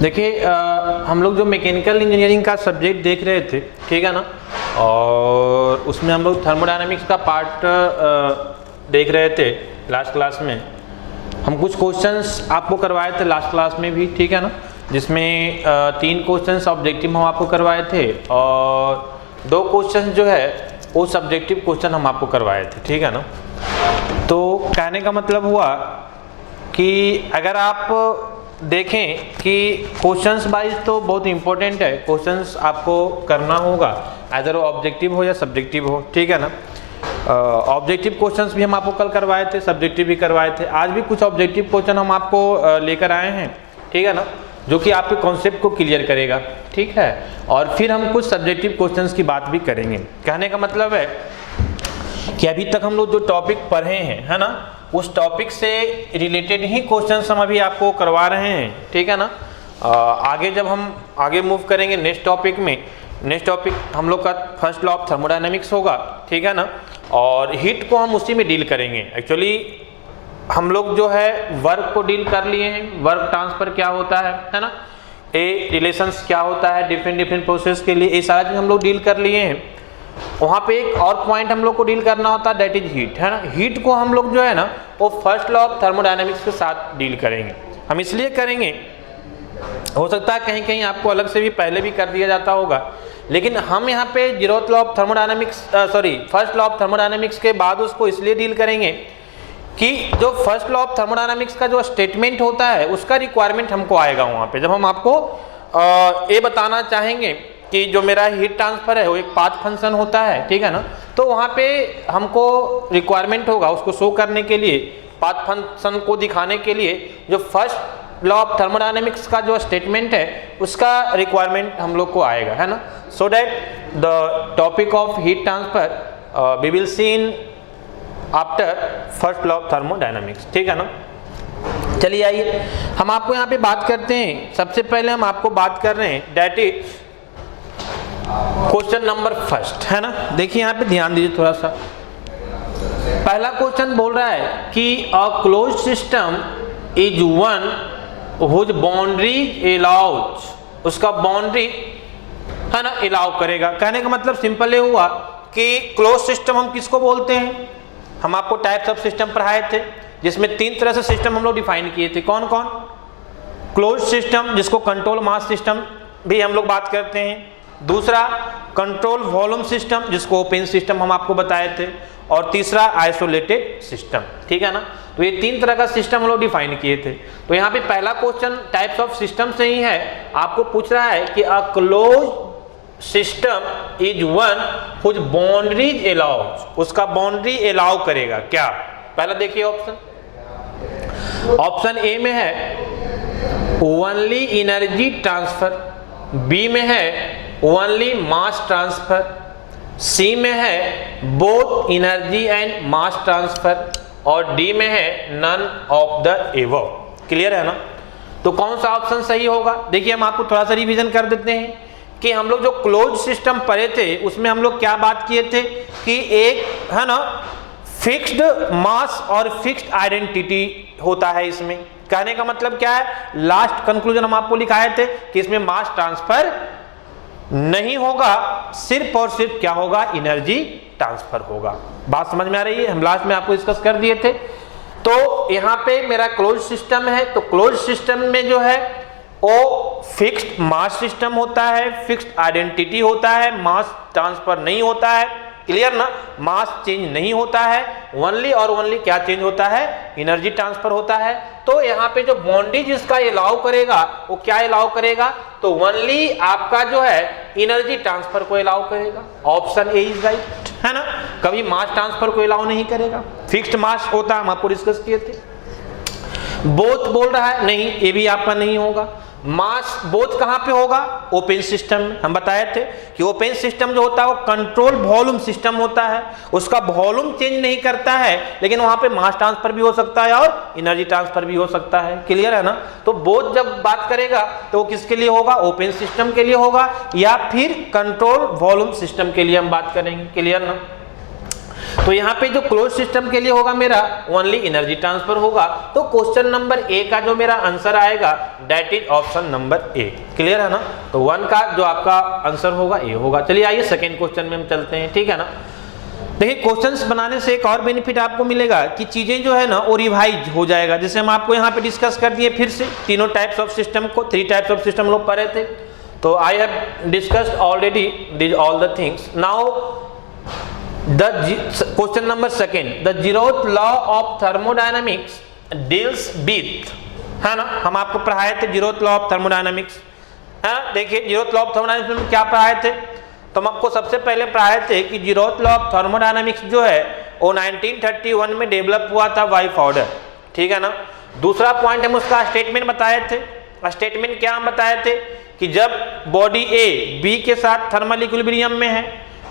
देखिए हम लोग जो मैकेनिकल इंजीनियरिंग का सब्जेक्ट देख रहे थे, ठीक है ना, और उसमें हम लोग थर्मोडायनामिक्स का पार्ट देख रहे थे लास्ट क्लास में। हम कुछ क्वेश्चंस आपको करवाए थे लास्ट क्लास में भी, ठीक है ना, जिसमें 3 क्वेश्चंस ऑब्जेक्टिव हम आपको करवाए थे और 2 क्वेश्चंस जो है वो सब्जेक्टिव क्वेश्चन हम आपको करवाए थे, ठीक है ना। तो कहने का मतलब हुआ कि अगर आप देखें कि क्वेश्चंस वाइज तो बहुत इंपॉर्टेंट है, क्वेश्चंस आपको करना होगा, अदर ऑब्जेक्टिव हो या सब्जेक्टिव हो, ठीक है ना। ऑब्जेक्टिव क्वेश्चंस भी हम आपको कल करवाए थे, सब्जेक्टिव भी करवाए थे। आज भी कुछ ऑब्जेक्टिव क्वेश्चन हम आपको लेकर आए हैं, ठीक है ना, जो कि आपके कॉन्सेप्ट को क्लियर करेगा, ठीक है। और फिर हम कुछ सब्जेक्टिव क्वेश्चंस की बात भी करेंगे। कहने का मतलब है कि अभी तक हम लोग जो टॉपिक पढ़े हैं, है ना, उस टॉपिक से रिलेटेड ही क्वेश्चंस हम अभी आपको करवा रहे हैं, ठीक है ना। आगे जब हम आगे मूव करेंगे नेक्स्ट टॉपिक में, नेक्स्ट टॉपिक हम लोग का फर्स्ट लॉ ऑफ थर्मोडायनामिक्स होगा, ठीक है ना, और हीट को हम उसी में डील करेंगे। एक्चुअली हम लोग जो है वर्क को डील कर लिए हैं, वर्क ट्रांसफर क्या होता है ना, ए रिलेशंस क्या होता है डिफरेंट प्रोसेस के लिए, ये सारा चीज हम लोग डील कर लिए हैं। वहाँ पे एक और पॉइंट हम लोग को डील करना होता है, दैट इज हीट, है ना। हीट को हम लोग जो है ना वो फर्स्ट लॉ ऑफ थर्मोडायनामिक्स के साथ डील करेंगे। हम इसलिए करेंगे, हो सकता है कहीं कहीं आपको अलग से भी पहले भी कर दिया जाता होगा, लेकिन हम यहाँ पे zeroth law of thermodynamics first law of thermodynamics के बाद उसको इसलिए डील करेंगे कि जो फर्स्ट लॉ ऑफ थर्मोडायनामिक्स का जो स्टेटमेंट होता है उसका रिक्वायरमेंट हमको आएगा वहाँ पे, जब हम आपको ये बताना चाहेंगे कि जो मेरा हीट ट्रांसफर है वो एक पाथ फंक्शन होता है, ठीक है ना, तो वहाँ पे हमको रिक्वायरमेंट होगा उसको शो करने के लिए, पाथ फंक्शन को दिखाने के लिए जो फर्स्ट लॉ ऑफ थर्मोडायनामिक्स का जो स्टेटमेंट है उसका रिक्वायरमेंट हम लोग को आएगा, है ना। So that the topic of heat transfer we will see in after first law of thermodynamics, ठीक है ना। चलिए आइए हम आपको यहाँ पे बात करते हैं। सबसे पहले हम आपको बात कर रहे हैं that is question number first, है ना। देखिए यहाँ पे ध्यान दीजिए थोड़ा सा। पहला क्वेश्चन बोल रहा है कि a close system is one whose boundaries allows, उसका बाउंड्री, है ना, अलाउ करेगा। कहने का मतलब सिंपल ये हुआ कि क्लोज सिस्टम हम किसको बोलते हैं। हम आपको टाइप्स ऑफ सिस्टम पढ़ाए थे जिसमें 3 तरह से सिस्टम हम लोग डिफाइन किए थे। कौन कौन? क्लोज सिस्टम जिसको कंट्रोल मास सिस्टम भी हम लोग बात करते हैं, दूसरा कंट्रोल वॉल्यूम सिस्टम जिसको ओपन सिस्टम हम आपको बताए थे, और तीसरा आइसोलेटेड सिस्टम, ठीक है ना। तो ये 3 तरह का सिस्टम हम लोग डिफाइन किए थे। तो यहाँ पे पहला क्वेश्चन टाइप्स ऑफ सिस्टम से ही है, आपको पूछ रहा है कि a close system is one whose boundaries allows, उसका बाउंड्री अलाउ करेगा क्या। पहला देखिए ऑप्शन ए में है ओनली एनर्जी ट्रांसफर, बी में है ओनली मास ट्रांसफर, सी में है both energy and mass transfer, और डी में है none of the above. Clear है ना। तो कौन सा ऑप्शन सही होगा? देखिए हम आपको थोड़ा सा रिवीजन कर देते हैं कि हम लोग जो क्लोज सिस्टम पढ़े थे उसमें हम लोग क्या बात किए थे कि एक, है ना, फिक्स्ड मास और फिक्स्ड आइडेंटिटी होता है इसमें। कहने का मतलब क्या है, लास्ट कंक्लूजन हम आपको लिखाए थे कि इसमें मास ट्रांसफर नहीं होगा, सिर्फ और सिर्फ क्या होगा, एनर्जी ट्रांसफर होगा। बात समझ में आ रही है? हम लास्ट में आपको डिस्कस कर दिए थे। तो यहाँ पे मेरा क्लोज सिस्टम है, तो क्लोज सिस्टम में जो है वो फिक्स्ड मास सिस्टम होता है, फिक्स्ड आइडेंटिटी होता है, मास ट्रांसफर नहीं होता है। क्लियर ना। मास चेंज नहीं होता है, ओनली और ओनली क्या चेंज होता है, एनर्जी ट्रांसफर होता है। तो यहाँ पे जो बाउंड्री जिसका अलाउ करेगा वो क्या अलाउ करेगा, तो ओनली आपका जो है एनर्जी ट्रांसफर को अलाउ करेगा। ऑप्शन ए इज राइट, है ना। कभी मास ट्रांसफर को अलाउ नहीं करेगा, फिक्स्ड मास होता है, हम आपको डिस्कस किए थे। बोथ बोल रहा है, नहीं, ये भी आपका नहीं होगा। मास बोथ कहां पे होगा, ओपन सिस्टम में। हम बताए थे कि ओपन सिस्टम जो होता है वो कंट्रोल वॉल्यूम सिस्टम होता है, उसका वॉल्यूम चेंज नहीं करता है, लेकिन वहां पे मास ट्रांसफर भी हो सकता है और एनर्जी ट्रांसफर भी हो सकता है। क्लियर है ना। तो बोथ जब बात करेगा तो किसके लिए होगा, ओपन सिस्टम के लिए होगा या फिर कंट्रोल वॉल्यूम सिस्टम के लिए हम बात करेंगे। क्लियर ना। तो यहाँ पे जो क्लोज सिस्टम के लिए होगा मेरा ओनली एनर्जी ट्रांसफर होगा। तो क्वेश्चन नंबर ए का जो मेरा आंसर आएगा that is option number A. Clear है ना? तो 1 का जो आपका आंसर होगा ए होगा। चलिए आइए सेकेंड क्वेश्चन में हम चलते हैं, ठीक है ना। देखिए क्वेश्चंस बनाने से एक और बेनिफिट आपको मिलेगा कि चीजें जो है ना वो रिवाइज हो जाएगा। जैसे हम आपको यहाँ पे डिस्कस कर दिए फिर से तीनों टाइप्स ऑफ सिस्टम को, 3 टाइप्स ऑफ सिस्टम लोग पढ़े थे, तो I have discussed already this all the things. Now the question number second, the zeroth law of thermodynamics deals with, है ना, हम आपको पढ़ाए थे जीरोथ लॉ ऑफ थर्मोडायनामिक्स। देखिए जीरोथ लॉ ऑफ थर्मोडायनामिक्स में क्या पढ़ाए थे, तो हम आपको सबसे पहले पढ़ाए थे कि जीरोथ लॉ ऑफ थर्मोडायनामिक्स जो है वो 1931 में डेवलप हुआ था बाय फॉर्डर, ठीक है ना। दूसरा पॉइंट हम उसका स्टेटमेंट बताए थे। स्टेटमेंट क्या हम बताए थे कि जब बॉडी ए बी के साथ थर्मल इक्विलिब्रियम में है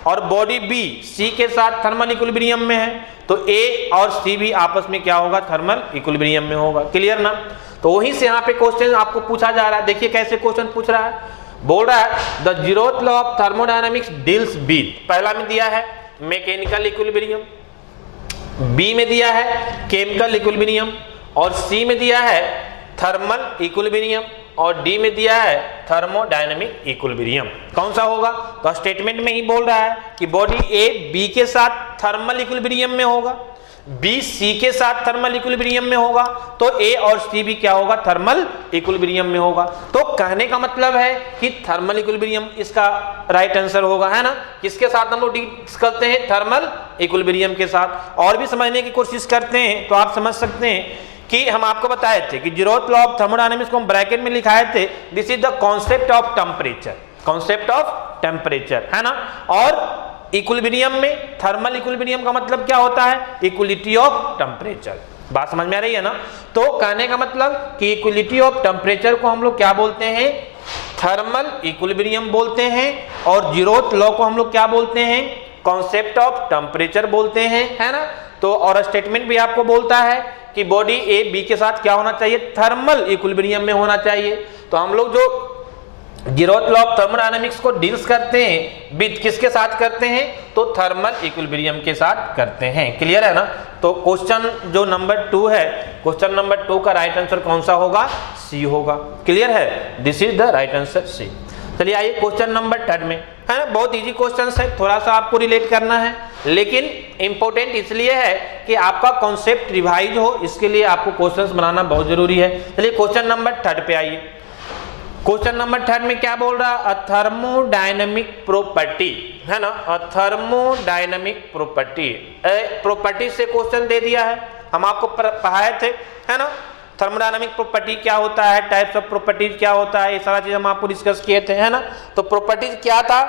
और बॉडी बी सी के साथ थर्मल इक्विलिब्रियम में है तो ए और सी भी आपस में क्या होगा, थर्मल इक्विलिब्रियम में होगा। क्लियर ना? तो वहीं से यहाँ पे क्वेश्चन आपको पूछा जा रहा है। देखिए कैसे क्वेश्चन पूछ रहा है, बोल रहा है the zeroth law of thermodynamics deals with, पहला में दिया है मैकेनिकल इक्विलिब्रियम, बी में दिया है केमिकल इक्विलिब्रियम और सी में दिया है थर्मल इक्विलिब्रियम और डी में दिया है थर्मोडायनामिक इक्विलिब्रियम। कौन सा होगा? तो स्टेटमेंट में ही बोल रहा है कि बॉडी ए बी के साथ थर्मल इक्विलिब्रियम में होगा, बी सी के साथ थर्मल इक्विलिब्रियम में होगा, तो ए और सी भी क्या होगा, थर्मल इक्विलिब्रियम में होगा। तो कहने का मतलब है कि थर्मल इक्विलिब्रियम इसका राइट आंसर होगा, है ना। किसके साथ हम लोग डील करते हैं, थर्मल इक्विलिब्रियम के साथ। और भी समझने की कोशिश करते हैं तो आप समझ सकते हैं कि हम आपको बताए थे कि जीरोथ लॉ ऑफ थर्मोडायनामिक्स को हम ब्रैकेट में लिखाए थे, this is the concept of temperature, concept of temperature, है ना। और इक्विलिब्रियम में थर्मल इक्विलिब्रियम का मतलब क्या होता है, इक्वलिटी ऑफ टेम्परेचर। बात समझ में आ रही है ना। तो कहने का मतलब कि इक्वलिटी ऑफ टेम्परेचर को हम लोग क्या बोलते हैं, थर्मल इक्विलिब्रियम बोलते हैं, और जीरोथ लॉ को हम लोग क्या बोलते हैं, कॉन्सेप्ट ऑफ टेम्परेचर बोलते हैं, है ना। तो और स्टेटमेंट भी आपको बोलता है कि बॉडी ए बी के साथ क्या होना चाहिए, थर्मल इक्विलिब्रियम में होना चाहिए। तो हम लोग जो जीरोथ लॉ ऑफ थर्मोडायनामिक्स को डील्स करते हैं विद किसके साथ करते हैं, तो थर्मल इक्विलिब्रियम के साथ करते हैं। क्लियर है ना। तो क्वेश्चन जो नंबर 2 है, क्वेश्चन नंबर 2 का राइट आंसर कौन सा होगा, सी होगा। क्लियर है, this is the right answer C. चलिए आइए क्वेश्चन नंबर 3 में, है ना। बहुत इजी क्वेश्चन है, थोड़ा सा आपको रिलेट करना है, लेकिन इंपॉर्टेंट इसलिए है कि आपका कॉन्सेप्ट रिवाइज हो, इसके लिए आपको क्वेश्चंस बनाना बहुत जरूरी है। चलिए क्वेश्चन नंबर 3 पे आइए। क्वेश्चन नंबर 3 में क्या बोल रहा है, अ थर्मोडायनेमिक प्रॉपर्टी, है ना, अ थर्मोडायनेमिक प्रॉपर्टी, प्रॉपर्टी से क्वेश्चन दे दिया है। हम आपको पढ़ाए थे, है ना, थर्मोडायनामिक प्रॉपर्टी क्या होता है, टाइप्स ऑफ प्रॉपर्टीज क्या होता है, ये सारा चीज हम आपको डिस्कस किए थे, है ना। तो प्रॉपर्टीज क्या था,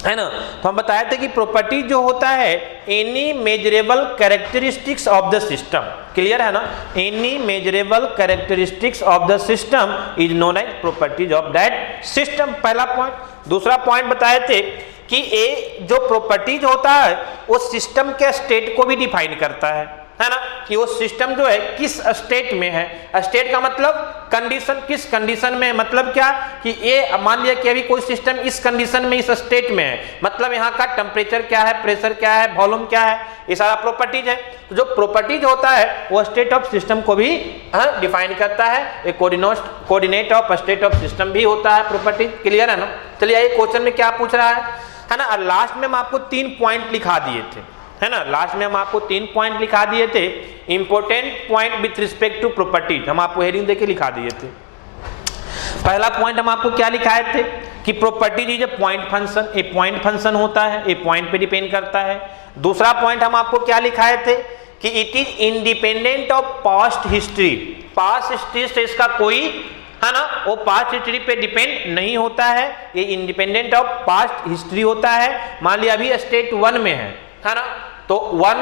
है ना, तो हम बताए थे कि प्रॉपर्टी जो होता है any measurable characteristics of the system. Clear है ना, any measurable characteristics of the system is known as properties of that system, पहला पॉइंट। दूसरा पॉइंट बताए थे कि ए जो प्रॉपर्टीज होता है वो सिस्टम के स्टेट को भी डिफाइन करता है ना, कि वो सिस्टम जो है किस स्टेट में है। स्टेट का मतलब कंडीशन, किस कंडीशन में, मतलब क्या कि ये मान लिया कि अभी कोई सिस्टम इस कंडीशन में, इस स्टेट में है, मतलब यहाँ का टेम्परेचर क्या है, प्रेशर क्या है, वॉल्यूम क्या है, ये सारा प्रॉपर्टीज है। तो जो प्रॉपर्टीज होता है वो स्टेट ऑफ सिस्टम को भी डिफाइन करता है, एक coordinate of state of system भी होता है प्रॉपर्टीज। क्लियर है ना। चलिए आइए क्वेश्चन में क्या पूछ रहा है ना। लास्ट में हम आपको 3 पॉइंट लिखा दिए थे, है ना, लास्ट में हम आपको 3 पॉइंट लिखा दिए थे, important point with respect to properties, हम आपको हेडिंग देके लिखा दिए थे। पहला पॉइंट हम आपको क्या लिखाए थे कि properties is a point function, A point function होता है, ए पॉइंट पे डिपेंड करता है। दूसरा पॉइंट हम आपको क्या लिखाए थे कि it is independent of past history, past history से इसका कोई, है ना, वो पास्ट हिस्ट्री पे डिपेंड नहीं होता है, ये इंडिपेंडेंट ऑफ पास्ट हिस्ट्री होता है। मान लिया अभी स्टेट 1 में है ना, तो 1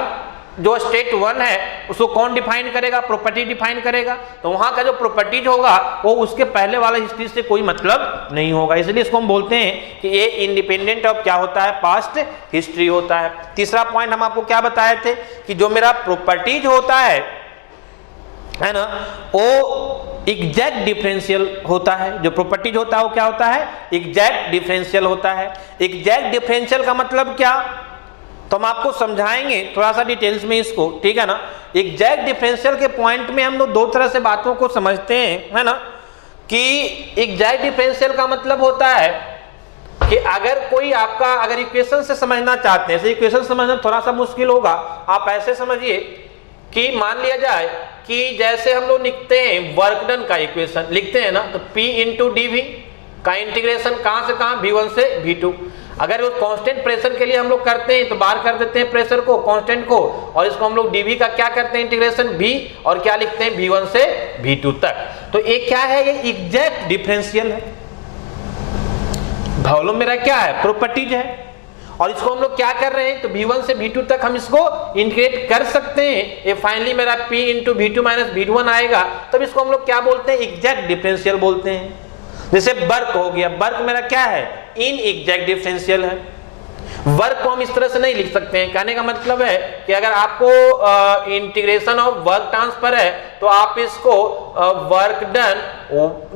जो स्टेट 1 है उसको कौन डिफाइन करेगा, प्रॉपर्टी डिफाइन करेगा। तो वहां का जो प्रॉपर्टीज होगा वो उसके पहले वाला हिस्ट्री से कोई मतलब नहीं होगा, इसलिए इसको हम बोलते हैं कि ये इंडिपेंडेंट ऑफ क्या होता है, पास्ट हिस्ट्री होता है। तीसरा पॉइंट हम आपको क्या बताए थे कि जो मेरा प्रॉपर्टीज होता है ना, वो एग्जैक्ट डिफरेंशियल होता है। जो प्रॉपर्टीज होता है वो क्या होता है, एग्जैक्ट डिफरेंशियल होता है। एग्जैक्ट डिफरेंशियल का मतलब क्या, तो हम आपको समझाएंगे थोड़ा सा डिटेल्स में इसको, ठीक है ना। एग्जैक्ट डिफरेंशियल के पॉइंट में हम लोग दो तरह से बातों को समझते हैं, है ना, कि एग्जैक्ट डिफरेंशियल का मतलब होता है कि अगर कोई आपका अगर इक्वेशन से समझना चाहते हैं, इक्वेशन समझना थोड़ा सा मुश्किल होगा, आप ऐसे समझिए कि मान लिया जाए कि जैसे हम लोग लिखते हैं वर्क डन का इक्वेशन लिखते हैं ना, तो P इंटू डी वी का इंटीग्रेशन कहां से कहां, V1 से V2। अगर वो कांस्टेंट प्रेशर के लिए हम लोग करते हैं तो बाहर कर देते हैं प्रेशर को, कांस्टेंट को, और इसको हम लोग dV का क्या करते हैं इंटीग्रेशन V, और क्या लिखते हैं V1 से V2 तक। तो ये क्या है, ये एग्जैक्ट डिफरेंशियल है। वॉल्यूम मेरा क्या है, प्रॉपर्टीज है, और इसको हम लोग क्या कर रहे हैं, तो V1 से V2 तक हम इसको इंटीग्रेट कर सकते हैं। ये फाइनली मेरा P into V2 minus V1 आएगा, तब इसको हम लोग क्या बोलते हैं, एग्जैक्ट डिफरेंशियल बोलते हैं। जैसे वर्क हो गया, वर्क मेरा क्या है, इन एग्जैक्ट डिफरेंशियल है। वर्क को हम इस तरह से नहीं लिख सकते हैं, कहने का मतलब है कि अगर आपको इंटीग्रेशन ऑफ वर्क ट्रांसफर है तो आप इसको वर्क डन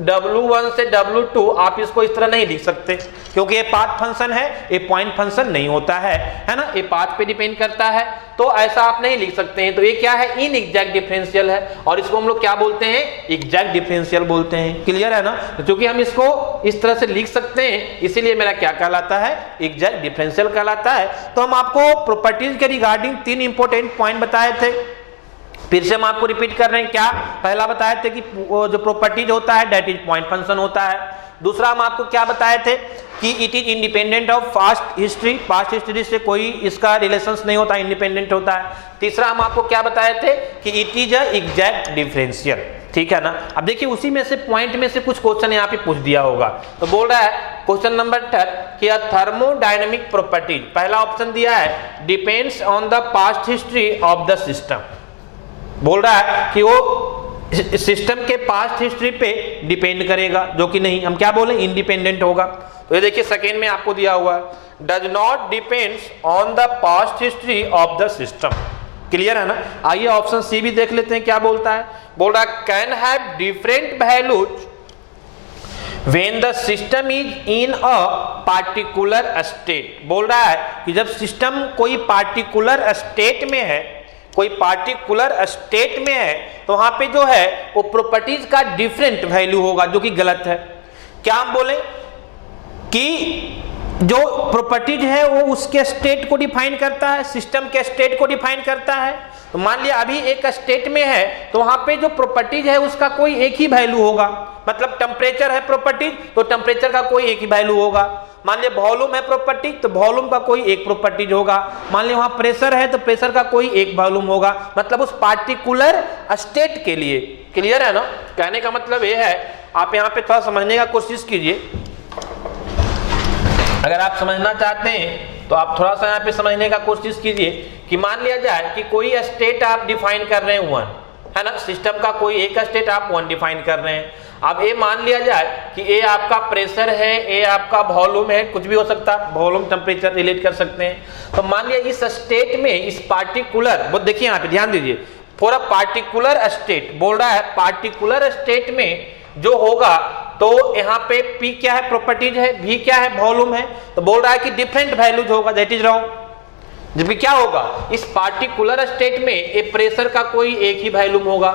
W1 से W2 आप इसको इस तरह नहीं लिख सकते, क्योंकि ये पाथ फंक्शन है, ये पॉइंट फंक्शन नहीं होता है ना, ये पाथ पे डिपेंड करता है, तो ऐसा आप नहीं लिख सकते हैं। तो ये क्या है, इन एग्जैक्ट डिफरेंशियल है, और इसको हम लोग क्या बोलते हैं, एग्जैक्ट डिफरेंशियल बोलते हैं। क्लियर है ना। तो चूंकि हम इसको इस तरह से लिख सकते हैं, इसीलिए मेरा क्या कहलाता है, एग्जैक्ट डिफरेंशियल कहलाता है। तो हम आपको प्रॉपर्टीज के रिगार्डिंग 3 इंपॉर्टेंट पॉइंट बताए थे, फिर से हम आपको रिपीट कर रहे हैं। क्या पहला बताए थे कि जो प्रॉपर्टीज होता है दैट इज पॉइंट फंक्शन होता है। दूसरा हम आपको क्या बताए थे कि it is independent of past history, past history से कोई इसका रिलेशंस नहीं होता, इंडिपेंडेंट होता है। तीसरा हम आपको क्या बताए थे कि it is a exact differential, ठीक है ना। अब देखिए उसी में से पॉइंट में से कुछ क्वेश्चन यहाँ पे पूछ दिया होगा, तो बोल रहा है क्वेश्चन नंबर 10 कि थर्मोडायनेमिक प्रॉपर्टीज, पहला ऑप्शन दिया है depends on the past history of the system, बोल रहा है कि वो सिस्टम के पास्ट हिस्ट्री पे डिपेंड करेगा, जो कि नहीं, हम क्या बोले, इंडिपेंडेंट होगा। तो ये देखिए सेकेंड में आपको दिया हुआ है does not depends on the past history of the system. Clear है ना। आइए ऑप्शन सी भी देख लेते हैं क्या बोलता है। बोल रहा है can have different values when the system is in a particular state। बोल रहा है कि जब सिस्टम कोई पार्टिकुलर स्टेट में है, कोई पार्टिकुलर स्टेट में है, तो वहां पे जो है वो प्रॉपर्टीज का डिफरेंट वैल्यू होगा, जो कि गलत है। क्या हम बोले कि जो प्रॉपर्टीज है वो उसके स्टेट को डिफाइन करता है, सिस्टम के स्टेट को डिफाइन करता है। तो मान लिया अभी एक स्टेट में है, तो वहां पे जो प्रॉपर्टीज है उसका कोई एक ही वैल्यू होगा, मतलब टेम्परेचर है प्रॉपर्टीज, तो टेम्परेचर का कोई एक ही वैल्यू होगा। मान लिया वॉल्यूम है प्रॉपर्टी, तो वॉल्यूम का कोई एक प्रॉपर्टीज होगा। मान लिया वहां प्रेशर है, तो प्रेशर का कोई एक वॉल्यूम होगा, मतलब उस पार्टिकुलर स्टेट के लिए। क्लियर है ना। कहने का मतलब ये है, आप यहाँ पे थोड़ा समझने का कोशिश कीजिए। अगर आप समझना चाहते हैं तो आप थोड़ा सा यहाँ पे समझने का कोशिश कीजिए कि मान लिया जाए कि कोई स्टेट आप डिफाइन कर रहे हैं 1, है ना, सिस्टम का कोई एक स्टेट आप 1 डिफाइन कर रहे हैं। अब ये मान लिया जाए कि ये आपका प्रेशर है, ये आपका वॉल्यूम है, कुछ भी हो सकता है, वॉल्यूम टेम्परेचर रिलेट कर सकते हैं। तो मान लिया इस स्टेट में, इस पार्टिकुलर, देखिए यहाँ पे ध्यान दीजिए, फॉर अ पार्टिकुलर स्टेट, बोल रहा है पार्टिकुलर स्टेट में जो होगा, तो यहाँ पे P क्या है, प्रॉपर्टीज है, V क्या है, वॉल्यूम है, तो बोल रहा है कि डिफरेंट वैल्यूज होगा, दैट इज रॉन्ग। जबकि क्या होगा, इस पार्टिकुलर स्टेट में एक प्रेशर का कोई एक ही वैल्यूम होगा,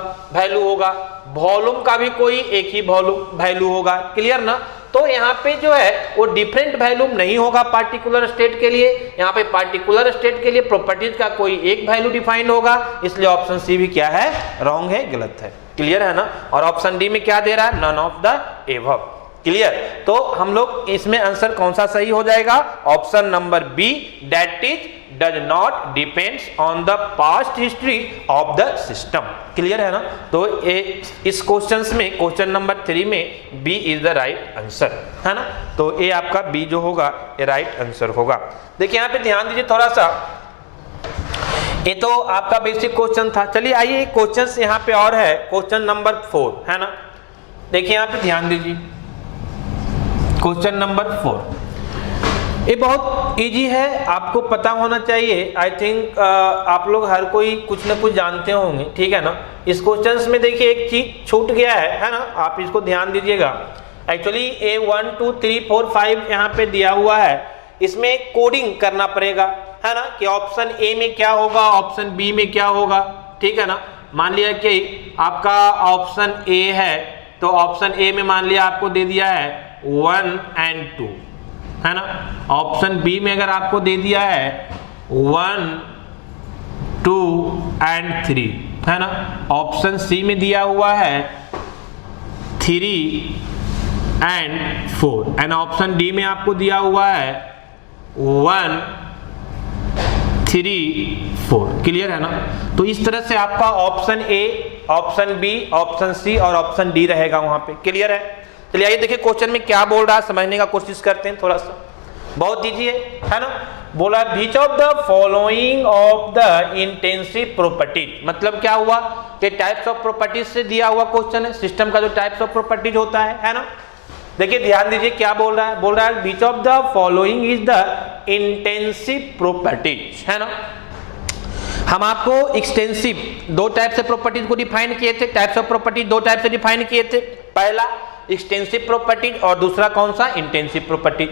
वॉल्यूम का भी कोई एक ही वैल्यू होगा। क्लियर ना। तो यहाँ पे जो है वो डिफरेंट वैल्यूम नहीं होगा पार्टिकुलर स्टेट के लिए, यहाँ पे पार्टिकुलर स्टेट के लिए प्रॉपर्टीज का कोई एक वैल्यू डिफाइन होगा, इसलिए ऑप्शन सी भी क्या है, रॉन्ग है, गलत है। क्लियर है ना। और ऑप्शन डी में क्या दे रहा है, none of the above. Clear. तो हम लोग इसमें आंसर कौन सा सही हो जाएगा, option number B, that is does not depends on the past history of the system. Clear है ना। तो इस क्वेश्चन में, क्वेश्चन नंबर 3 में B is the right answer, है ना। तो ये आपका बी जो होगा ये राइट आंसर होगा। देखिए यहाँ पे ध्यान दीजिए थोड़ा सा, ये तो आपका बेसिक क्वेश्चन था। चलिए आइए क्वेश्चन यहाँ पे और है, क्वेश्चन नंबर 4, है ना। देखिए यहाँ पे ध्यान दीजिए, क्वेश्चन नंबर 4 ये बहुत इजी है, आपको पता होना चाहिए। आई थिंक आप लोग हर कोई कुछ ना कुछ जानते होंगे, ठीक है ना। इस क्वेश्चन में देखिए एक चीज छूट गया है ना, आप इसको ध्यान दीजिएगा। एक्चुअली A 1 2 3 4 5 यहाँ पे दिया हुआ है, इसमें कोडिंग करना पड़ेगा। है ना, कि ऑप्शन ए में क्या होगा, ऑप्शन बी में क्या होगा, ठीक है ना। मान लिया कि आपका ऑप्शन ए है, तो ऑप्शन ए में मान लिया आपको दे दिया है 1 और 2, है ना। ऑप्शन बी में अगर आपको दे दिया है 1, 2 और 3, है ना। ऑप्शन सी में दिया हुआ है 3 और 4, एंड ऑप्शन डी में आपको दिया हुआ है 1, 3, 4। क्लियर है ना। तो इस तरह से आपका option A, option B, option C और ऑप्शन डी रहेगा वहां पे। क्लियर है। चलिए आइए देखिए क्वेश्चन में क्या बोल रहा है, समझने का कोशिश करते हैं थोड़ा सा। बहुत इजी है ना। बोला which of the following of the intensive properties, मतलब क्या हुआ कि टाइप्स ऑफ प्रॉपर्टीज से दिया हुआ क्वेश्चन है, सिस्टम का जो टाइप्स ऑफ प्रॉपर्टीज होता है ना। देखिए ध्यान दीजिए क्या बोल रहा है, बोल रहा है which of the following is the intensive properties, है ना। हम आपको एक्सटेंसिव दो टाइप से प्रॉपर्टीज को डिफाइन किए थे, टाइप्स ऑफ प्रॉपर्टीज दो टाइप से डिफाइन किए थे, पहला एक्सटेंसिव प्रॉपर्टीज और दूसरा कौन सा, इंटेंसिव प्रॉपर्टीज।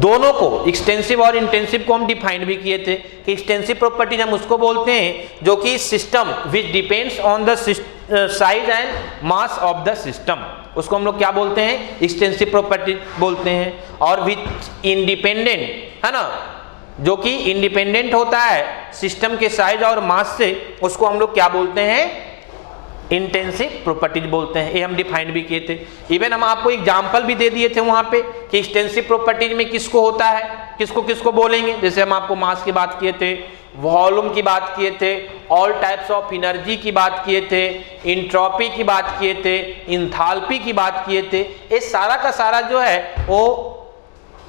दोनों को, एक्सटेंसिव और इंटेंसिव को हम डिफाइन भी किए थे कि एक्सटेंसिव प्रॉपर्टीज हम उसको बोलते हैं जो कि system which depends on the size and mass of the system, उसको हम लोग क्या बोलते हैं, एक्सटेंसिव प्रॉपर्टीज बोलते हैं। और विच इंडिपेंडेंट, है ना, जो कि इंडिपेंडेंट होता है सिस्टम के साइज और मास से, उसको हम लोग क्या बोलते हैं, इंटेंसिव प्रॉपर्टीज बोलते हैं। ये हम डिफाइन भी किए थे। इवन हम आपको एग्जांपल भी दे दिए थे वहां पे कि एक्सटेंसिव प्रॉपर्टीज में किसको होता है, किसको किसको बोलेंगे। जैसे हम आपको मास की बात किए थे, वॉल्यूम की बात किए थे, ऑल टाइप्स ऑफ एनर्जी की बात किए थे, इंट्रोपी की बात किए थे, इंथाल्पी की बात किए थे। ये सारा का सारा जो है वो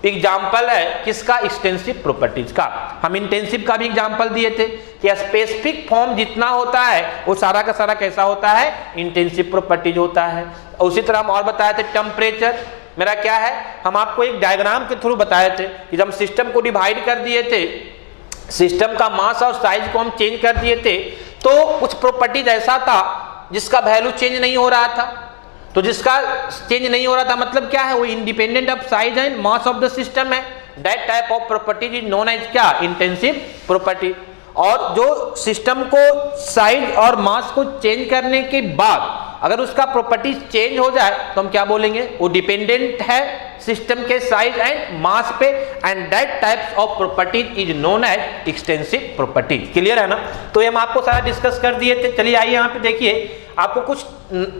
एग्जाम्पल है किसका, एक्सटेंसिव प्रॉपर्टीज का। हम इंटेंसिव का भी एग्जाम्पल दिए थे कि स्पेसिफिक फॉर्म जितना होता है वो सारा का सारा कैसा होता है, इंटेंसिव प्रॉपर्टीज होता है। उसी तरह हम और बताए थे टेम्परेचर मेरा क्या है, हम आपको एक डायग्राम के थ्रू बताए थे कि जब सिस्टम को डिवाइड कर दिए थे, सिस्टम का मास और साइज को हम चेंज कर दिए थे, तो कुछ प्रॉपर्टीज ऐसा था जिसका वैल्यू चेंज नहीं हो रहा था। तो जिसका चेंज नहीं हो रहा था मतलब क्या है, वो independent of size and mass of the system है। That type of properties is known as क्या, इंटेंसिव प्रॉपर्टी। और जो सिस्टम को साइज और मास को चेंज करने के बाद अगर उसका प्रॉपर्टीज चेंज हो जाए तो हम क्या बोलेंगे, वो डिपेंडेंट है सिस्टम के साइज एंड मास पे, and that types of properties is known as extensive properties. Clear है ना। तो ये हम आपको सारा डिस्कस कर दिए थे। चलिए आइए यहाँ पे देखिए, आपको कुछ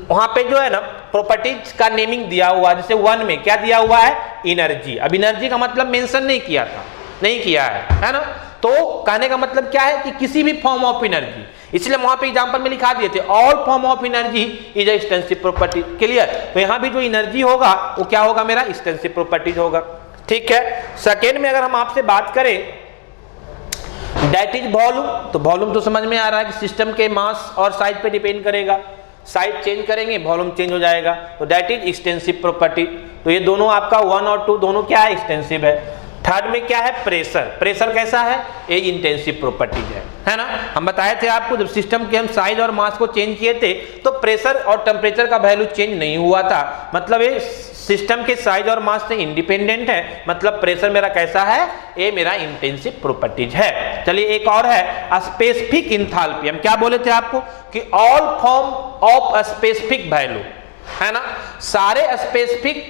वहां पे जो है ना प्रॉपर्टीज का नेमिंग दिया हुआ है। जैसे 1 में क्या दिया हुआ है, एनर्जी। अब एनर्जी का मतलब मेंशन नहीं किया था, नहीं किया है ना। तो कहने का मतलब क्या है कि किसी भी फॉर्म ऑफ एनर्जी, इसलिए वहां पे एग्जांपल में लिखा दिए थे all form of energy is extensive property. Clear. तो यहां भी जो एनर्जी होगा वो क्या होगा, मेरा एक्सटेंसिव प्रॉपर्टीज होगा। ठीक है। सेकेंड में अगर हम आपसे बात करें दैट इज वॉल्यूम, तो वॉल्यूम तो समझ में आ रहा है कि सिस्टम के मास और साइज पे डिपेंड करेगा। साइज चेंज करेंगे वॉल्यूम चेंज हो जाएगा, तो दैट इज एक्सटेंसिव प्रॉपर्टी। तो ये दोनों आपका 1 और 2 दोनों क्या है, एक्सटेंसिव है। थर्ड में क्या है, प्रेशर। प्रेशर कैसा है, ये इंटेंसिव प्रॉपर्टीज है ना। हम बताए थे आपको जब सिस्टम के हम साइज और मास को चेंज किए थे तो प्रेशर और टेम्परेचर का वैल्यू चेंज नहीं हुआ था, मतलब ये सिस्टम के साइज और मास से इंडिपेंडेंट है, मतलब प्रेशर मेरा कैसा है, ये मेरा इंटेंसिव प्रॉपर्टीज है। चलिए एक और है स्पेसिफिक इंथाल्पी। हम क्या बोले थे आपको कि all form of specific value, है ना। सारे स्पेसिफिक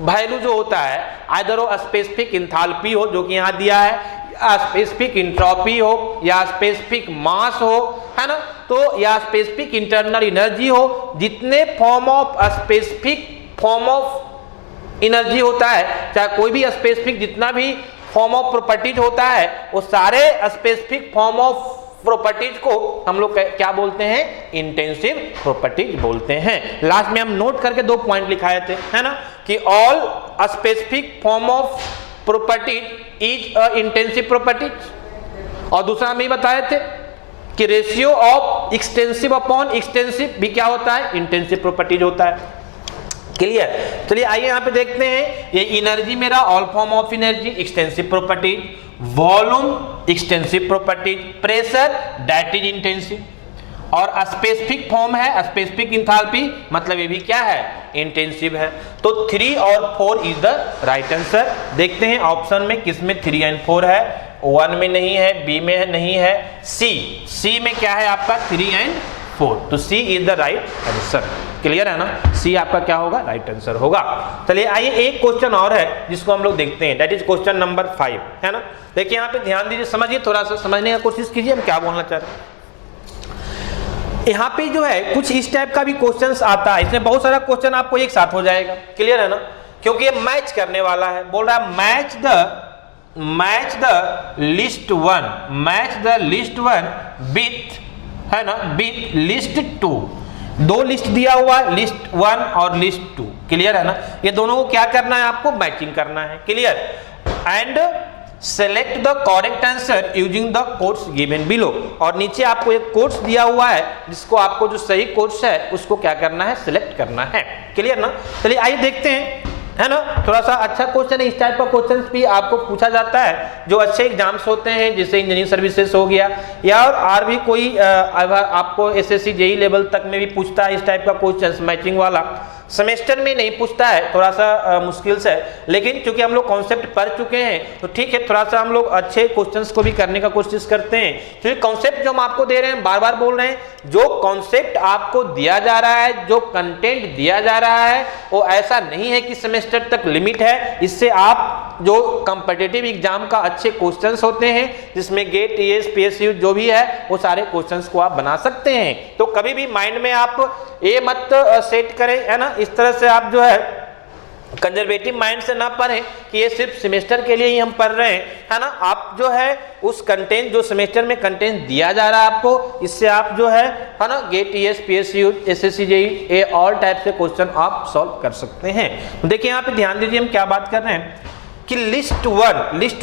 वैल्यू जो होता है, आइदर वो स्पेसिफिक इंथाल्पी हो जो कि यहां दिया है, या स्पेसिफिक इंट्रोपी हो, या स्पेसिफिक मास हो, है ना, तो या स्पेसिफिक इंटरनल एनर्जी हो, जितने form of specific form of energy होता है, चाहे कोई भी स्पेसिफिक जितना भी फॉर्म ऑफ प्रॉपर्टीज होता है, वो सारे स्पेसिफिक फॉर्म ऑफ प्रॉपर्टीज को हम लोग क्या बोलते हैं, इंटेंसिव प्रॉपर्टीज बोलते हैं। लास्ट में हम नोट करके 2 पॉइंट लिखाए थे, है ना, कि all specific form of properties is a intensive properties, और दूसरा हम ये बताए थे कि ratio of extensive upon extensive भी क्या होता है, इंटेंसिव प्रॉपर्टीज होता है। क्लियर। चलिए आइए यहाँ पे देखते हैं, ये एनर्जी मेरा all form of energy extensive properties, volume extensive properties, pressure that is intensive, और स्पेसिफिक फॉर्म है स्पेसिफिक इंथाल्पी, मतलब ये भी क्या है, इंटेंसिव है। तो 3 और 4 इज द राइट आंसर। देखते हैं ऑप्शन में किसमें 3 और 4 है। 1 में नहीं है, बी में नहीं है, सी में क्या है आपका 3 and 4, तो C is the right answer. Clear है ना, सी आपका क्या होगा, राइट आंसर होगा। चलिए आइए एक क्वेश्चन और है जिसको हम लोग देखते हैं, दैट इज क्वेश्चन नंबर 5, है ना। देखिए यहाँ पे ध्यान दीजिए, समझिए, थोड़ा सा समझने का कोशिश कीजिए हम क्या बोलना चाह रहे हैं। यहाँ पे जो है कुछ इस टाइप का भी क्वेश्चंस आता है, इसमें बहुत सारा क्वेश्चन आपको एक साथ हो जाएगा। क्लियर है ना, क्योंकि ये मैच करने वाला है। बोल रहा है match the list one with, है ना, विथ लिस्ट 2। दो लिस्ट दिया हुआ है, लिस्ट 1 और लिस्ट 2। क्लियर है ना, ये दोनों को क्या करना है, आपको मैचिंग करना है। Clear, and select the correct answer using the codes given below. और नीचे आपको एक कोड्स दिया हुआ है जिसको आपको जो सही कोड्स है उसको क्या करना है, सिलेक्ट करना है। क्लियर ना, चलिए आइए देखते हैं, है ना। थोड़ा सा अच्छा क्वेश्चन है, इस टाइप का क्वेश्चन भी आपको पूछा जाता है जो अच्छे एग्जाम्स होते हैं, जैसे इंजीनियरिंग सर्विसेज हो गया, या और भी कोई आपको एसएससी जेई लेवल तक में भी पूछता है इस टाइप का क्वेश्चन, मैचिंग वाला। सेमेस्टर में नहीं पूछता है, थोड़ा सा मुश्किल से, लेकिन चूंकि हम लोग कॉन्सेप्ट पढ़ चुके हैं तो ठीक है, थोड़ा सा हम लोग अच्छे क्वेश्चंस को भी करने का कोशिश करते हैं। क्योंकि कॉन्सेप्ट जो हम आपको दे रहे हैं, बार बार बोल रहे हैं, जो कॉन्सेप्ट आपको दिया जा रहा है, जो कंटेंट दिया जा रहा है, वो ऐसा नहीं है कि सेमेस्टर तक लिमिट है। इससे आप जो कॉम्पिटिटिव एग्जाम का अच्छे क्वेश्चंस होते हैं, जिसमें गेट, ईएस, पीएसयू जो भी है, वो सारे क्वेश्चंस को आप बना सकते हैं। तो कभी भी माइंड में आप ये मत सेट करें, है ना, इस तरह से आप जो है कंजर्वेटिव माइंड से ना पढ़ें कि ये सिर्फ सेमेस्टर के लिए ही हम पढ़ रहे हैं, है ना। आप जो है उस कंटेंट, जो सेमेस्टर में कंटेंट दिया जा रहा है आपको, इससे आप जो है ना, GATE, ES, PSU, SSC JE, ये ऑल टाइप से क्वेश्चन आप सॉल्व कर सकते हैं। देखिए यहाँ पे ध्यान दीजिए, हम क्या बात कर रहे हैं कि लिस्ट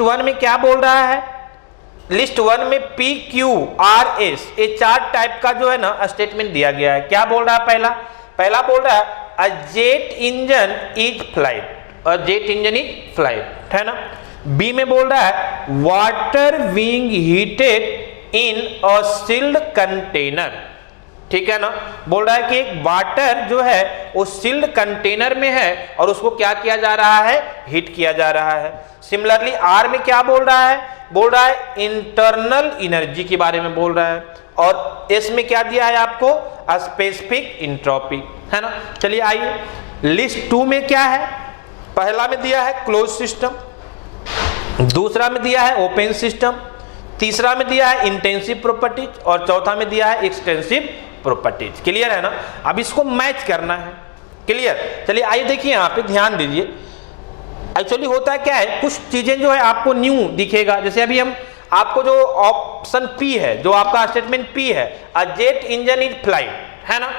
वन में क्या बोल रहा है, लिस्ट 1 में PQRS, ये 4 टाइप का जो है ना स्टेटमेंट दिया गया है। क्या बोल रहा है, पहला बोल रहा है a jet engine is flight, है ना। बी में बोल रहा है water being heated in a sealed container, ठीक है ना। बोल रहा है कि एक वाटर जो है वो सील्ड कंटेनर में है और उसको क्या किया जा रहा है, हीट किया जा रहा है। सिमिलरली आर में क्या बोल रहा है, बोल रहा है इंटरनल एनर्जी के बारे में बोल रहा है। और एस में क्या दिया है आपको, स्पेसिफिक एंट्रोपी, है ना। चलिए आइए, लिस्ट 2 में क्या है, पहला में दिया है क्लोज सिस्टम, दूसरा में दिया है ओपन सिस्टम, तीसरा में दिया है इंटेंसिव प्रॉपर्टीज, और चौथा में दिया है एक्सटेंसिव प्रॉपर्टीज। क्लियर है ना, अब इसको मैच करना है। क्लियर, चलिए आइए देखिए, यहाँ पे ध्यान दीजिए। एक्चुअली होता है क्या है, कुछ चीजें जो है आपको न्यू दिखेगा। जैसे अभी हम आपको जो ऑप्शन पी है, जो आपका स्टेटमेंट पी है, a jet engine is flight, है ना।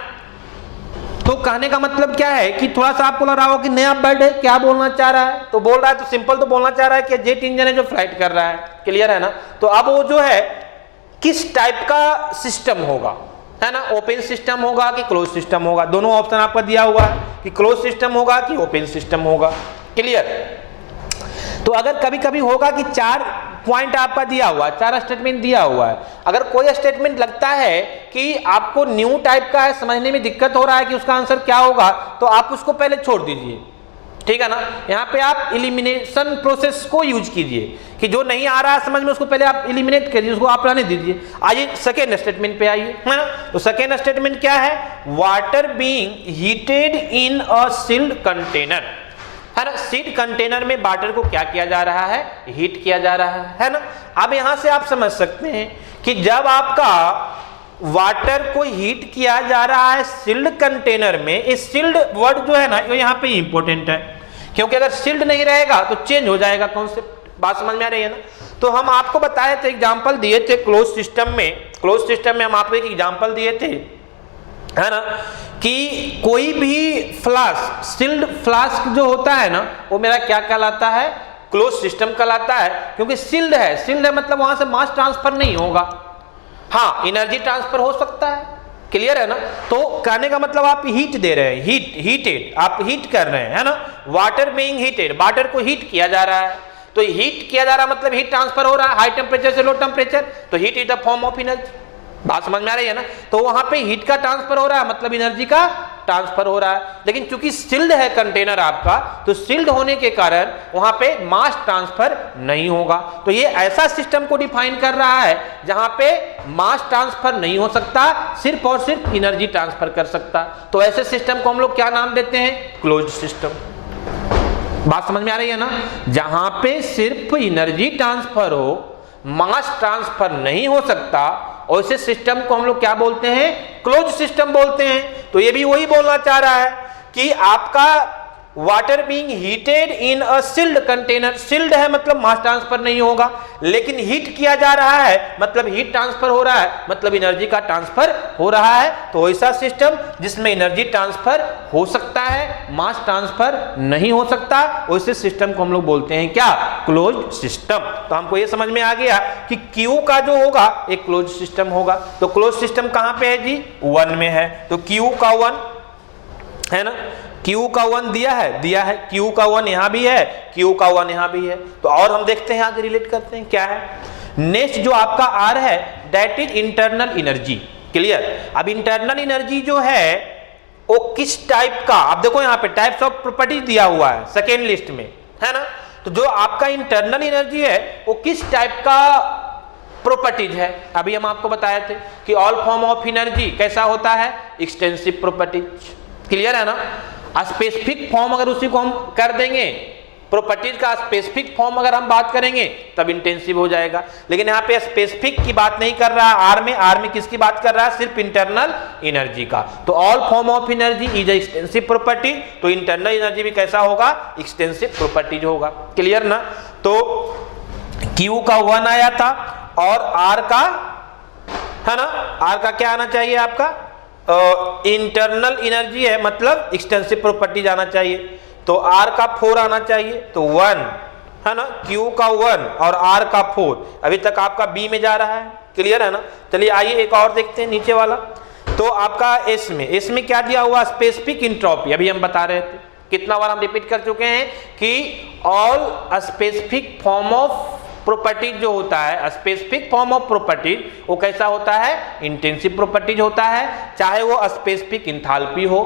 तो कहने का मतलब क्या है कि थोड़ा सा आपको लग रहा हो कि नया वर्ड है, क्या बोलना चाह रहा है, तो बोल रहा है तो सिंपल तो बोलना चाह रहा है कि जेट इंजन है जो फ्लाइट कर रहा है। क्लियर है ना, तो अब वो जो है किस टाइप का सिस्टम होगा, है ना, ओपन सिस्टम होगा कि क्लोज सिस्टम होगा। दोनों ऑप्शन आपका दिया हुआ है कि क्लोज सिस्टम होगा कि ओपन सिस्टम होगा। क्लियर, तो अगर कभी कभी होगा कि 4 पॉइंट आपका दिया हुआ है, 4 स्टेटमेंट दिया हुआ है, अगर कोई स्टेटमेंट लगता है कि आपको न्यू टाइप का है, समझने में दिक्कत हो रहा है कि उसका आंसर क्या होगा, तो आप उसको पहले छोड़ दीजिए, ठीक है ना। यहाँ पे आप एलिमिनेशन प्रोसेस को यूज कीजिए कि जो नहीं आ रहा है समझ में, उसको पहले आप एलिमिनेट करिए, उसको आप रहने दीजिए। आइए सेकेंड स्टेटमेंट पे आइए, है ना। तो सेकेंड स्टेटमेंट क्या है, water being heated in a sealed container, है ना। सील्ड कंटेनर में वाटर को क्या किया जा रहा है, हीट किया जा रहा है ना। अब यहां से आप समझ सकते हैं कि जब आपका वाटर को हीट किया जा रहा है सील्ड कंटेनर में, इस सील्ड वर्ड जो है ना, ये यहाँ पे इंपॉर्टेंट है, क्योंकि अगर सील्ड नहीं रहेगा तो चेंज हो जाएगा कॉन्सेप्ट। बात समझ में आ रही है ना। तो हम आपको बताए थे, एग्जाम्पल दिए थे क्लोज सिस्टम में हम आपको एक एग्जाम्पल दिए थे, है ना, कि कोई भी फ्लास्क, सील्ड फ्लास्क जो होता है ना, वो मेरा क्या कहलाता है, क्लोज सिस्टम कहलाता है, क्योंकि सील्ड है मतलब वहां से मास ट्रांसफर नहीं होगा, हाँ एनर्जी ट्रांसफर हो सकता है। क्लियर है ना। तो कहने का मतलब आप हीट दे रहे हैं, हीटेड, आप हीट कर रहे हैं, है ना। वाटर बीइंग हीटेड, वाटर को हीट किया जा रहा है, तो हीट किया जा रहा है मतलब हीट ट्रांसफर हो रहा है हाई टेम्परेचर से लो टेम्परेचर, तो heat is the form of energy. बात समझ में आ रही है ना। तो वहां पे हीट का ट्रांसफर हो रहा है मतलब एनर्जी का ट्रांसफर हो रहा है, लेकिन चूंकि सील्ड है कंटेनर आपका, तो सील्ड होने के कारण वहां पे मास ट्रांसफर नहीं होगा। तो ये ऐसा सिस्टम को डिफाइन कर रहा है जहां पे मास ट्रांसफर नहीं हो सकता, सिर्फ और सिर्फ एनर्जी ट्रांसफर कर सकता। तो ऐसे सिस्टम को हम लोग क्या नाम देते हैं? Closed system. बात समझ में आ रही है ना? जहां पे सिर्फ एनर्जी ट्रांसफर हो, मास ट्रांसफर नहीं हो सकता, और इसे सिस्टम को हम लोग क्या बोलते हैं? क्लोज सिस्टम बोलते हैं। तो ये भी वही बोलना चाह रहा है कि आपका water being heated in a sealed container, sealed है मतलब मास ट्रांसफर नहीं होगा, लेकिन हीट किया जा रहा है मतलब हीट ट्रांसफर हो रहा है, मतलब एनर्जी का ट्रांसफर हो रहा है। तो ऐसा सिस्टम जिसमें एनर्जी ट्रांसफर हो सकता है, मास ट्रांसफर नहीं हो सकता, वैसे सिस्टम को हम लोग बोलते हैं क्या? Closed system. तो हमको ये समझ में आ गया कि क्यू का जो होगा एक क्लोज सिस्टम होगा। तो क्लोज सिस्टम कहां पे है जी? 1 में है। तो क्यू का 1 है ना, Q का 1 दिया है, Q का 1 यहां भी है, Q का 1 यहां भी है। तो और हम देखते हैं, आगे रिलेट करते हैं क्या है। नेक्स्ट जो आपका R है, that is internal energy. Clear? अब इंटरनल एनर्जी जो है वो किस टाइप का, आप देखो यहां पे टाइप्स ऑफ प्रॉपर्टीज दिया हुआ है सेकेंड लिस्ट में, है ना। तो जो आपका इंटरनल एनर्जी है वो किस टाइप का प्रॉपर्टीज है? अभी हम आपको बताए थे कि ऑल फॉर्म ऑफ एनर्जी कैसा होता है? Extensive properties. क्लियर है ना? स्पेसिफिक फॉर्म अगर उसी को हम कर देंगे, प्रॉपर्टीज का स्पेसिफिक फॉर्म अगर हम बात करेंगे तब इंटेंसिव हो जाएगा। लेकिन यहाँ पे स्पेसिफिक की बात नहीं कर रहा आर में किसकी बात कर रहा है? सिर्फ इंटरनल एनर्जी का। तो all form of energy is extensive property, तो इंटरनल एनर्जी भी कैसा होगा? एक्सटेंसिव प्रॉपर्टीज होगा। क्लियर ना? तो Q का 1 आया था और R का, है ना, R का क्या आना चाहिए आपका? इंटरनल एनर्जी है मतलब एक्सटेंसिव प्रॉपर्टी जाना चाहिए। तो R का 4 आना चाहिए, तो 1 है ना, Q का 1 और R का 4। अभी तक आपका B में जा रहा है। क्लियर है ना? चलिए आइए एक और देखते हैं, नीचे वाला। तो आपका S में क्या दिया हुआ? Specific entropy. अभी हम बता रहे थे, कितना बार हम रिपीट कर चुके हैं कि all specific form of properties जो होता है, स्पेसिफिक फॉर्म ऑफ प्रॉपर्टीज, वो कैसा होता है? इंटेंसिव प्रॉपर्टीज होता है। चाहे वो स्पेसिफिक एंथैल्पी हो,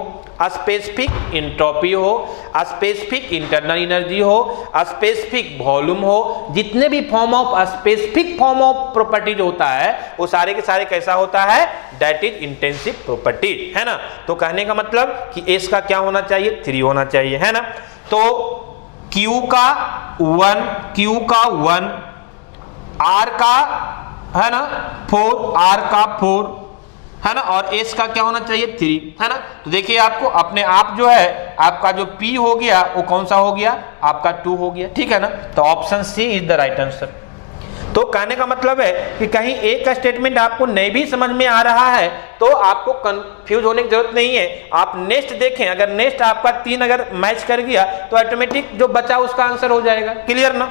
स्पेसिफिक एंट्रोपी हो, स्पेसिफिक इंटरनल एनर्जी हो, स्पेसिफिक वॉल्यूम हो, जितने भी form of specific form of properties होता है वो सारे के सारे कैसा होता है? दैट इज इंटेंसिव प्रॉपर्टीज, है ना। तो कहने का मतलब कि एस का क्या होना चाहिए? 3 होना चाहिए, है ना। तो Q का 1, R का, है ना, 4, R का 4, है ना, और S का क्या होना चाहिए? 3, है ना। तो देखिए आपको अपने आप जो है आपका जो P हो गया वो कौन सा हो गया? आपका 2 हो गया। ठीक है ना। तो option C is the right answer. तो कहने का मतलब है कि कहीं एक स्टेटमेंट आपको नहीं भी समझ में आ रहा है तो आपको कंफ्यूज होने की जरूरत नहीं है। आप नेक्स्ट देखें, अगर नेक्स्ट आपका 3 अगर मैच कर गया तो ऑटोमेटिक जो बचा उसका आंसर हो जाएगा। क्लियर ना?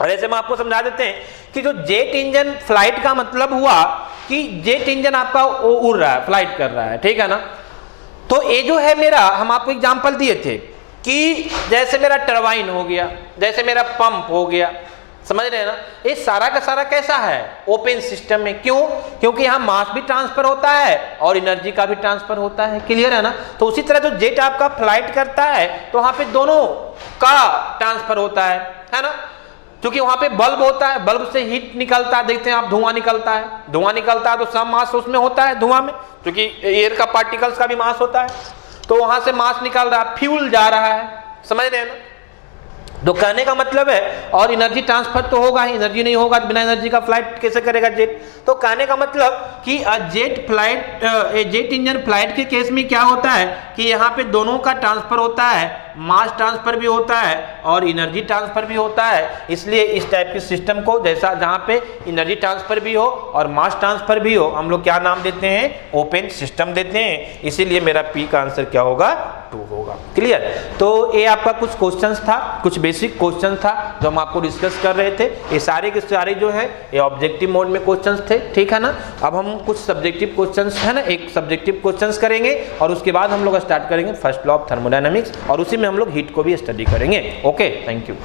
और ऐसे में आपको समझा देते हैं कि जो जेट इंजन फ्लाइट का मतलब हुआ कि जेट इंजन आपका उड़ रहा है, फ्लाइट कर रहा है। ठीक है ना। तो ये जो है मेरा, हम आपको एग्जांपल दिए थे कि जैसे मेरा टरबाइन हो गया, जैसे मेरा पंप हो गया, समझ रहे हैं ना। ये सारा का सारा कैसा है? ओपन सिस्टम में। क्यों? क्योंकि यहाँ मास भी ट्रांसफर होता है और एनर्जी का भी ट्रांसफर होता है। क्लियर है ना। तो उसी तरह जो जेट आपका फ्लाइट करता है तो वहां पे दोनों का ट्रांसफर होता है ना। क्योंकि वहां पे बल्ब होता है, बल्ब से हीट निकलता है, देखते हैं आप, धुआं निकलता है, तो सब मास उसमें होता है धुआं में, क्योंकि एयर का पार्टिकल्स का भी मास होता है। तो वहां से मास निकल रहा है, फ्यूल जा रहा है, समझ रहे हैं ना। तो कहने का मतलब है, और एनर्जी ट्रांसफर तो होगा ही, एनर्जी नहीं होगा तो बिना एनर्जी का फ्लाइट कैसे करेगा जेट। तो कहने का मतलब कि जेट इंजन फ्लाइट के केस में क्या होता है कि यहाँ पे दोनों का ट्रांसफर होता है, मास ट्रांसफर भी होता है और एनर्जी ट्रांसफर भी होता है। इसलिए इस टाइप के सिस्टम को, जैसा जहाँ पे एनर्जी ट्रांसफर भी हो और मास ट्रांसफर भी हो, हम लोग क्या नाम देते हैं? ओपन सिस्टम देते हैं। इसीलिए मेरा पी का आंसर क्या होगा? 2 होगा। क्लियर? तो ये आपका कुछ क्वेश्चंस था, कुछ बेसिक क्वेश्चन था जो हम आपको डिस्कस कर रहे थे। ये सारे के सारे जो है ये ऑब्जेक्टिव मोड में क्वेश्चंस थे। ठीक है ना। अब हम कुछ सब्जेक्टिव क्वेश्चंस है ना, एक सब्जेक्टिव क्वेश्चंस करेंगे और उसके बाद हम लोग स्टार्ट करेंगे फर्स्ट लॉ ऑफ थर्मोडायनामिक्स, और उसी में हम लोग हीट को भी स्टडी करेंगे। Okay, thank you.